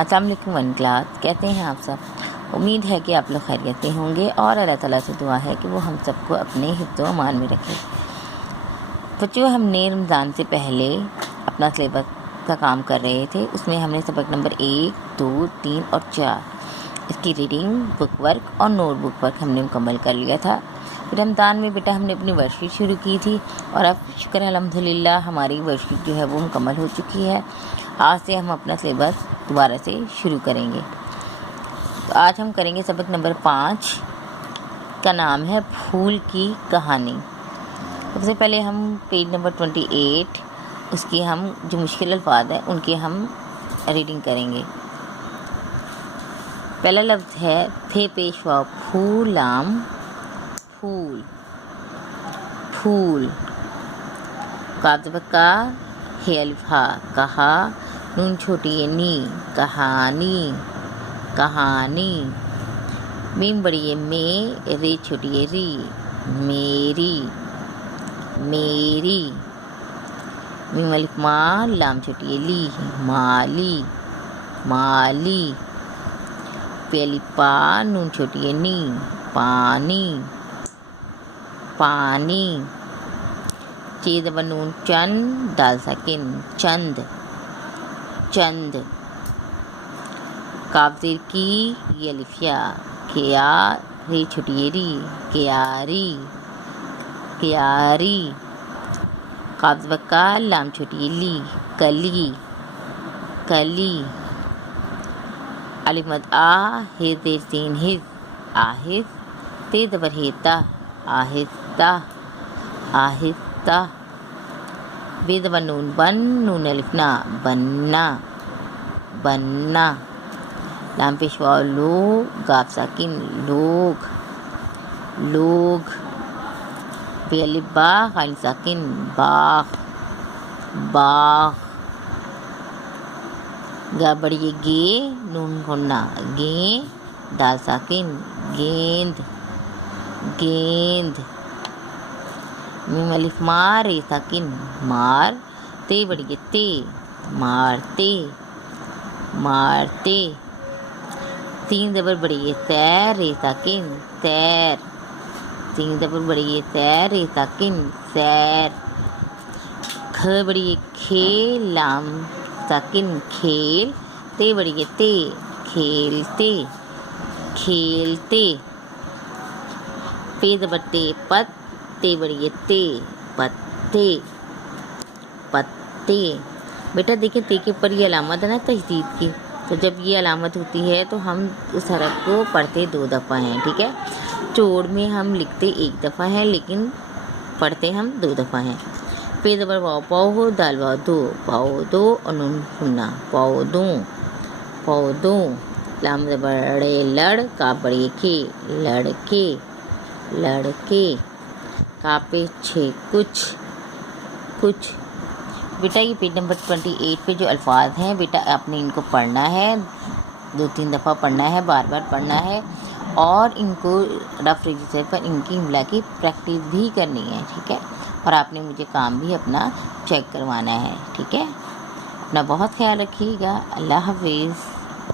السلام علیکم one class, کہتے ہیں آپ سب؟ امید ہے کہ آپ لوگ خیریت سے ہوں گے اور اللہ تعالیٰ سے دعا ہے کہ وہ ہم سب کو اپنے حفظ و امان میں رکھے۔ بچوں، ہم نے رمضان سے پہلے اپنا سلیبس کا کام کر رہے تھے، اس میں ہم نے سبق نمبر 1، 2، 3 اور 4 اس کی ریڈنگ، بک ورک اور نوٹ بک ورک ہم نے مکمل کر لیا تھا۔ رمضان میں بیٹا ہم نے اپنی ورکشیٹ شروع کی تھی اور اب شکر الحمدللہ ہماری ورکشیٹ جو ہے وہ مکمل ہو چکی ہے۔ آج سے ہم اپنا سلیبس دوبارہ سے شروع کریں گے۔ تو آج ہم کریں گے سبق نمبر 5 کا نام ہے پھول کی کہانی۔ سب سے پہلے ہم پیج نمبر 28 اس کی ہم جو مشکل الفاظ ہیں ان کی ہم ریڈنگ کریں گے۔ پہلا لفظ ہے تھے پیش واو پھولام، پھول، پھول، قاف زبر کا، ہے الف ہا، کہا، نون چھوٹی ہے نی، کہانی، کہانی، میم بڑی ہے میں، رے چھوٹی ہے ری، میری، میری، میم الف ماں، لام چھوٹی ہے لی، مالی، مالی، پے الف پا، نون چھوٹی ہے نی، پانی، پانی، چے زبر نون چن، دال ساکن چند، چند، کاف زیر کی، یہ الف یا، کیا، ری چھوٹی ہے ری، کیاری، کیاری، قاف زبر کا، لام چھوٹی ہے لی، کلی، کلی، الف مد آ، ہے زیر سین ہز، آہز، تے زبر ہے تا، آہستہ، آہستہ، بے زبر نون بن، نون الف نا، بننا، بننا، لام پیش واو لو، گاف ساکن لوگ، لوگ، بے الف با، غین ساکن باغ، باغ، گا بڑی گے، نون گھننا گے، دال ساکن گیند، گیند، میم الف مار، رے ساکن مار، تے بڑی تے، مارتے، مارتے، تین زبر بڑی سیر، رے ساکن سیر، تین زبر بڑی سیر، رے ساکن سیر، کھ بڑی کھے، لام ساکن کھیل، تے بڑی تے، کھیلتے، کھیلتے، پے زبر تے پت، تے بڑی تے، پتے، پتے۔ بیٹا دیکھیں تے کے اوپر یہ علامت ہے نا تشدید کی، تو جب یہ علامت ہوتی ہے تو ہم اس حرف کو پڑھتے 2 دفعہ ہیں، ٹھیک ہے؟ چوڑ میں ہم لکھتے 1 دفعہ ہیں لیکن پڑھتے ہم 2 دفعہ ہیں۔ پے زبر واو پاؤ ہو، دال واو دو، پاؤ دو اور نون سننا پاؤ دوں، پاؤ دوں، لام زبر لڑ، کاف بڑی کے، لڑکے، لڑکے، کاف پیچھے کچھ، کچھ۔ بیٹا یہ پیج نمبر 28 پہ جو الفاظ ہیں بیٹا آپ نے ان کو پڑھنا ہے، 2-3 دفعہ پڑھنا ہے، بار بار پڑھنا ہے اور ان کو رف رجسٹر پر ان کی املا کی پریکٹس بھی کرنی ہے، ٹھیک ہے؟ اور آپ نے مجھے کام بھی اپنا چیک کروانا ہے، ٹھیک ہے؟ اپنا بہت خیال رکھیے گا۔ اللہ حافظ۔